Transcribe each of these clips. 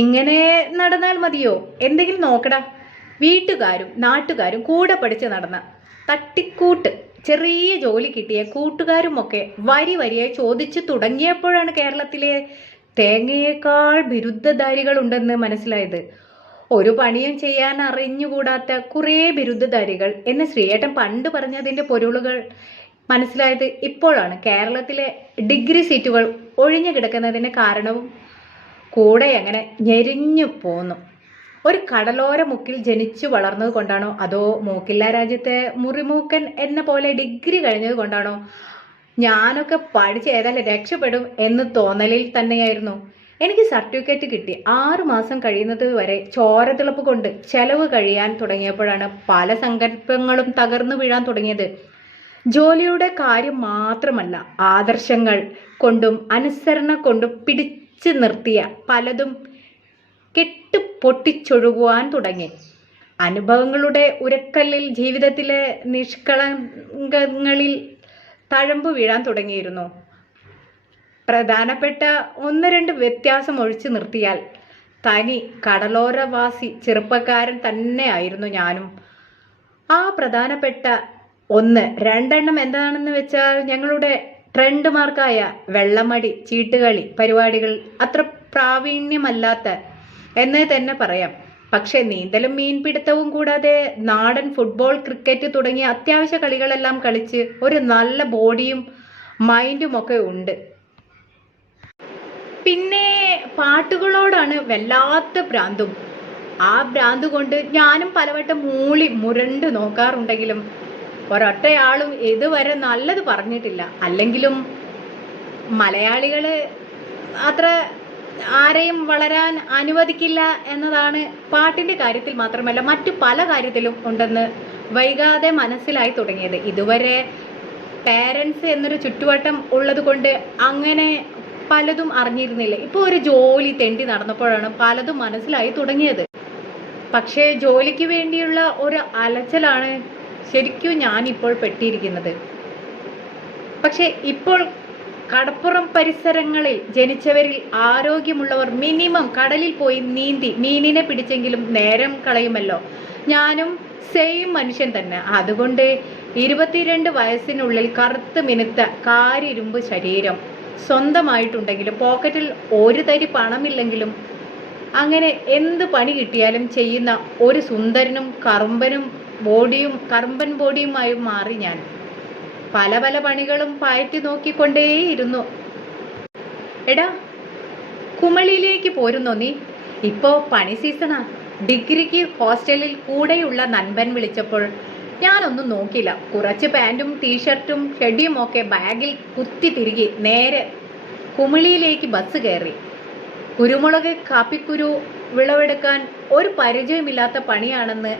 ഇങ്ങനെ നടന്നാൽ മതിയോ? എന്തെങ്കിലും നോക്കടാ. വീട്ടുകാരും നാട്ടുകാരും കൂടെ പഠിച്ച് നടന്ന തട്ടിക്കൂട്ട് ചെറിയ ജോലി കിട്ടിയ കൂട്ടുകാരുമൊക്കെ വരി വരിയായി ചോദിച്ചു തുടങ്ങിയപ്പോഴാണ് കേരളത്തിലെ തേങ്ങയേക്കാൾ ബിരുദധാരികൾ ഉണ്ടെന്ന് മനസ്സിലായത്. ഒരു പണിയും ചെയ്യാൻ അറിഞ്ഞുകൂടാത്ത കുറേ ബിരുദധാരികൾ എന്ന് ശ്രീയേട്ടൻ പണ്ട് പറഞ്ഞതിൻ്റെ പൊരുളുകൾ മനസ്സിലായത് ഇപ്പോഴാണ്. കേരളത്തിലെ ഡിഗ്രി സീറ്റുകൾ ഒഴിഞ്ഞു കിടക്കുന്നതിന് കാരണവും കൂടെ അങ്ങനെ ഞെരിഞ്ഞു പോന്നു. ഒരു കടലോര മുക്കിൽ ജനിച്ചു വളർന്നത് കൊണ്ടാണോ, അതോ മൂക്കില്ല രാജ്യത്തെ മുറിമൂക്കൻ എന്ന പോലെ ഡിഗ്രി കഴിഞ്ഞത് കൊണ്ടാണോ ഞാനൊക്കെ പഠിച്ച് ഏതായാലും രക്ഷപ്പെടും എന്ന് തോന്നലിൽ തന്നെയായിരുന്നു. എനിക്ക് സർട്ടിഫിക്കറ്റ് കിട്ടി 6 മാസം കഴിയുന്നത് വരെ ചോരത്തിളപ്പ് കൊണ്ട് ചെലവ് കഴിയാൻ തുടങ്ങിയപ്പോഴാണ് പല സങ്കല്പങ്ങളും തകർന്നു വീഴാൻ തുടങ്ങിയത്. ജോലിയുടെ കാര്യം മാത്രമല്ല, ആദർശങ്ങൾ കൊണ്ടും അനുസരണ കൊണ്ടും പിടിച്ചു നിർത്തിയ പലതും കെട്ട് പൊട്ടിച്ചൊഴുകുവാൻ തുടങ്ങി. അനുഭവങ്ങളുടെ ഉരക്കല്ലിൽ ജീവിതത്തിലെ നിഷ്കളങ്കങ്ങളിൽ തഴമ്പ് വീഴാൻ തുടങ്ങിയിരുന്നു. പ്രധാനപ്പെട്ട 1-2 വ്യത്യാസം ഒഴിച്ചു നിർത്തിയാൽ തനി കടലോരവാസി ചെറുപ്പക്കാരൻ തന്നെയായിരുന്നു ഞാനും. ആ പ്രധാനപ്പെട്ട 1-2 എന്താണെന്ന് വെച്ചാൽ, ഞങ്ങളുടെ ട്രെൻഡ് മാർക്കായ വെള്ളമടി ചീട്ടുകളി പരിപാടികൾ അത്ര പ്രാവീണ്യമല്ലാത്ത എന്ന് തന്നെ പറയാം. പക്ഷെ നീന്തലും മീൻപിടുത്തവും കൂടാതെ നാടൻ ഫുട്ബോൾ, ക്രിക്കറ്റ് തുടങ്ങിയ അത്യാവശ്യ കളികളെല്ലാം കളിച്ച് ഒരു നല്ല ബോഡിയും മൈൻഡും ഒക്കെ ഉണ്ട്. പിന്നെ പാട്ടുകളോടാണ് വല്ലാത്ത ഭ്രാന്തും. ആ ഭ്രാന്ത് കൊണ്ട് ഞാനും പലവട്ടം മുരണ്ട് നോക്കാറുണ്ടെങ്കിലും ഒരൊറ്റയാളും ഇതുവരെ നല്ലത് പറഞ്ഞിട്ടില്ല. അല്ലെങ്കിലും മലയാളികള് അത്ര ആരെയും വളരാൻ അനുവദിക്കില്ല എന്നതാണ് പാട്ടിൻ്റെ കാര്യത്തിൽ മാത്രമല്ല മറ്റു പല കാര്യത്തിലും ഉണ്ടെന്ന് വൈകാതെ മനസ്സിലായി തുടങ്ങിയത്. ഇതുവരെ പേരൻസ് എന്നൊരു ചുറ്റുവട്ടം ഉള്ളത് കൊണ്ട് അങ്ങനെ പലതും അറിഞ്ഞിരുന്നില്ല. ഇപ്പോൾ ഒരു ജോലി തെണ്ടി നടന്നപ്പോഴാണ് പലതും മനസ്സിലായി തുടങ്ങിയത്. പക്ഷേ ജോലിക്ക് വേണ്ടിയുള്ള ഒരു അലച്ചിലാണ് ശരിക്കും ഞാനിപ്പോൾ പെട്ടിരിക്കുന്നത്. പക്ഷെ ഇപ്പോൾ കടപ്പുറം പരിസരങ്ങളിൽ ജനിച്ചവരിൽ ആരോഗ്യമുള്ളവർ മിനിമം കടലിൽ പോയി നീന്തി മീനിനെ പിടിച്ചെങ്കിലും നേരം കളയുമല്ലോ. ഞാനും സെയിം മനുഷ്യൻ തന്നെ. അതുകൊണ്ട് 22 വയസ്സിനുള്ളിൽ കറുത്ത് മിനുത്ത കാരിരുമ്പ് ശരീരം സ്വന്തമായിട്ടുണ്ടെങ്കിലും പോക്കറ്റിൽ ഒരു തരി പണമില്ലെങ്കിലും അങ്ങനെ എന്ത് പണി കിട്ടിയാലും ചെയ്യുന്ന ഒരു സുന്ദരനും കറുമ്പൻ ബോഡിയുമായി മാറി ഞാൻ. പല പല പണികളും പയറ്റി നോക്കിക്കൊണ്ടേയിരുന്നു. എടാ, കുമളിയിലേക്ക് പോരുന്നോ നീ? ഇപ്പോ പണി സീസണാ. ഡിഗ്രിക്ക് ഹോസ്റ്റലിൽ കൂടെയുള്ള നൻപൻ വിളിച്ചപ്പോൾ ഞാനൊന്നും നോക്കില്ല. കുറച്ച് പാൻറ്റും ടീഷർട്ടും ഷെഡിയും ഒക്കെ ബാഗിൽ കുത്തി തിരികെ നേരെ കുമളിയിലേക്ക് ബസ് കയറി. കുരുമുളക് കാപ്പിക്കുരു വിളവെടുക്കാൻ ഒരു പരിചയമില്ലാത്ത പണിയാണെന്ന്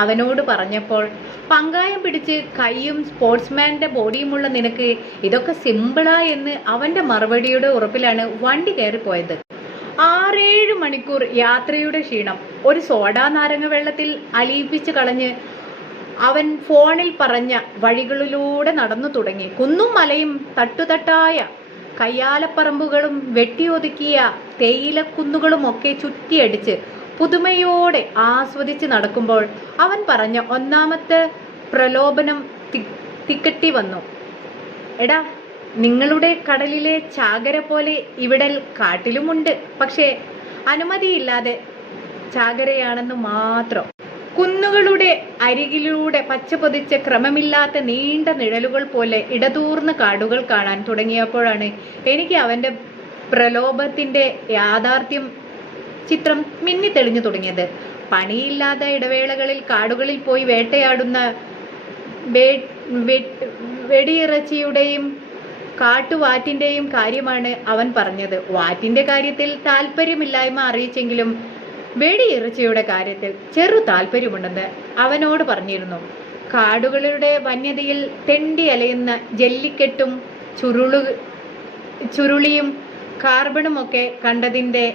അവനോട് പറഞ്ഞപ്പോൾ, പങ്കായം പിടിച്ച് കൈയും സ്പോർട്സ്മാൻ്റെ ബോഡിയുമുള്ള നിനക്ക് ഇതൊക്കെ സിമ്പിളാ എന്ന് അവൻ്റെ മറുപടിയുടെ ഉറപ്പിലാണ് വണ്ടി കയറിപ്പോയത്. 6-7 മണിക്കൂർ യാത്രയുടെ ക്ഷീണം ഒരു സോഡാ നാരങ്ങ വെള്ളത്തിൽ അലിയിപ്പിച്ച് കളഞ്ഞ് അവൻ ഫോണിൽ പറഞ്ഞ വഴികളിലൂടെ നടന്നു തുടങ്ങി. കുന്നും മലയും തട്ടുതട്ടായ കയ്യാലപ്പറമ്പുകളും വെട്ടിയൊതുക്കിയ തേയിലക്കുന്നുകളുമൊക്കെ ചുറ്റിയടിച്ച് പുതുമയോടെ ആസ്വദിച്ച് നടക്കുമ്പോൾ അവൻ പറഞ്ഞ ഒന്നാമത്തെ പ്രലോഭനം തിക്കട്ടി വന്നു. എടാ, നിങ്ങളുടെ കടലിലെ ചാകര പോലെ ഇവിടെ കാട്ടിലുമുണ്ട്. പക്ഷേ അനുമതിയില്ലാതെ ചാകരയാണെന്ന് മാത്രം. കുന്നുകളുടെ അരികിലൂടെ പച്ചപൊതിച്ച ക്രമമില്ലാത്ത നീണ്ട നിഴലുകൾ പോലെ ഇടതൂർന്ന കാടുകൾ കാണാൻ തുടങ്ങിയപ്പോഴാണ് എനിക്ക് അവൻ്റെ പ്രലോഭത്തിൻ്റെ യാഥാർത്ഥ്യം ചിത്രം മിന്നിത്തെളിഞ്ഞു തുടങ്ങിയത്. പണിയില്ലാത്ത ഇടവേളകളിൽ കാടുകളിൽ പോയി വേട്ടയാടുന്ന വെടിയിറച്ചിയുടെയും കാട്ടുവാറ്റിൻ്റെയും കാര്യമാണ് അവൻ പറഞ്ഞത്. വാറ്റിൻ്റെ കാര്യത്തിൽ താല്പര്യമില്ലായ്മ അറിയിച്ചെങ്കിലും വെടിയിറച്ചിയുടെ കാര്യത്തിൽ ചെറു താല്പര്യമുണ്ടെന്ന് അവനോട് പറഞ്ഞിരുന്നു. കാടുകളുടെ വന്യതയിൽ തെണ്ടി അലയുന്ന ജല്ലിക്കെട്ടും ചുരുളിയും കാർബണുമൊക്കെ കണ്ടതിൻ്റെ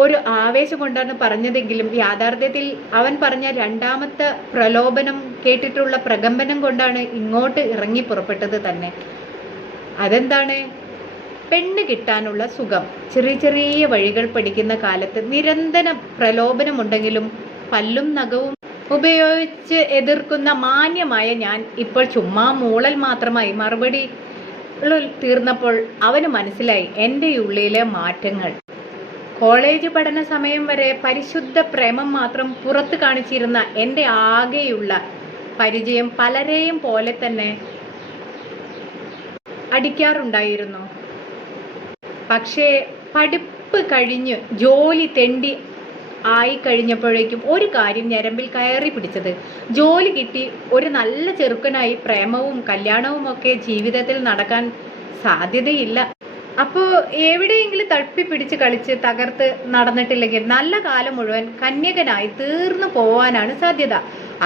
ഒരു ആവേശം കൊണ്ടാണ് പറഞ്ഞതെങ്കിലും യാഥാർത്ഥ്യത്തിൽ അവൻ പറഞ്ഞ രണ്ടാമത്തെ പ്രലോഭനം കേട്ടിട്ടുള്ള പ്രകമ്പനം കൊണ്ടാണ് ഇങ്ങോട്ട് ഇറങ്ങി പുറപ്പെട്ടത് തന്നെ. അതെന്താണ്? പെണ്ണ് കിട്ടാനുള്ള സുഖം. ചെറിയ ചെറിയ വഴികൾ പഠിക്കുന്ന കാലത്ത് നിരന്തര പ്രലോഭനമുണ്ടെങ്കിലും പല്ലും നഖവും ഉപയോഗിച്ച് എതിർക്കുന്ന മാന്യമായ ഞാൻ ഇപ്പോൾ ചുമ്മാ മൂളൽ മാത്രമായി. മറുപടി തീർന്നപ്പോൾ അവന് മനസ്സിലായി എൻ്റെ ഉള്ളിലെ മാറ്റങ്ങൾ. കോളേജ് പഠന സമയം വരെ പരിശുദ്ധ പ്രേമം മാത്രം പുറത്ത് കാണിച്ചിരുന്ന എൻ്റെ ആകെയുള്ള പരിചയം പലരെയും പോലെ തന്നെ അടിക്കാറുണ്ടായിരുന്നു. പക്ഷേ പഠിപ്പ് കഴിഞ്ഞ് ജോലി തെണ്ടി ആയി കഴിഞ്ഞപ്പോഴേക്കും ഒരു കാര്യം ഞരമ്പിൽ കയറി പിടിച്ചത്, ജോലി കിട്ടി ഒരു നല്ല ചെറുക്കനായി പ്രേമവും കല്യാണവും ഒക്കെ ജീവിതത്തിൽ നടക്കാൻ സാധ്യതയില്ല. അപ്പോൾ എവിടെയെങ്കിലും തപ്പി പിടിച്ച് കളിച്ച് തകർത്ത് നടന്നിട്ടില്ലെങ്കിൽ നല്ല കാലം മുഴുവൻ കന്യകനായി തീർന്നു പോവാനാണ് സാധ്യത.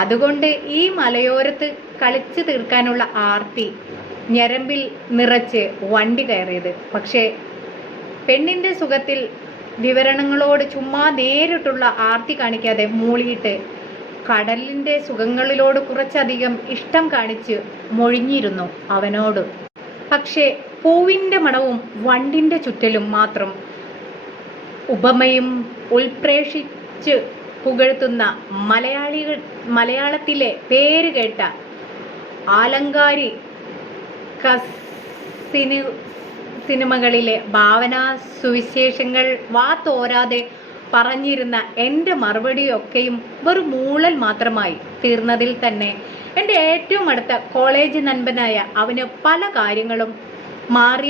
അതുകൊണ്ട് ഈ മലയോരത്ത് കളിച്ചു തീർക്കാനുള്ള ആർത്തി ഞരമ്പിൽ നിറച്ച് വണ്ടി കയറിയത്. പക്ഷേ പെണ്ണിൻ്റെ സുഖത്തിൽ വിവരണങ്ങളോട് ചുമ്മാ നേരിട്ടുള്ള ആർത്തി കാണിക്കാതെ മൂളിയിട്ട് കടലിൻ്റെ സുഖങ്ങളിലോട് കുറച്ചധികം ഇഷ്ടം കാണിച്ച് മൊഴിഞ്ഞിരുന്നു അവനോട്. പക്ഷേ പൂവിൻ്റെ മണവും വണ്ടിൻ്റെ ചുറ്റലും മാത്രം ഉപമയും ഉൽപ്രേഷിച്ച് പുകഴ്ത്തുന്ന മലയാളത്തിലെ പേരുകേട്ട ആലങ്കാരി സിനിമകളിലെ ഭാവനാ സുവിശേഷങ്ങൾ വാത്തോരാതെ പറഞ്ഞിരുന്ന എൻ്റെ മറുപടിയൊക്കെയും വെറും മൂളൽ മാത്രമായി തീർന്നതിൽ തന്നെ എൻ്റെ ഏറ്റവും അടുത്ത കോളേജ് നൻപനായ അവന് പല കാര്യങ്ങളും മാറി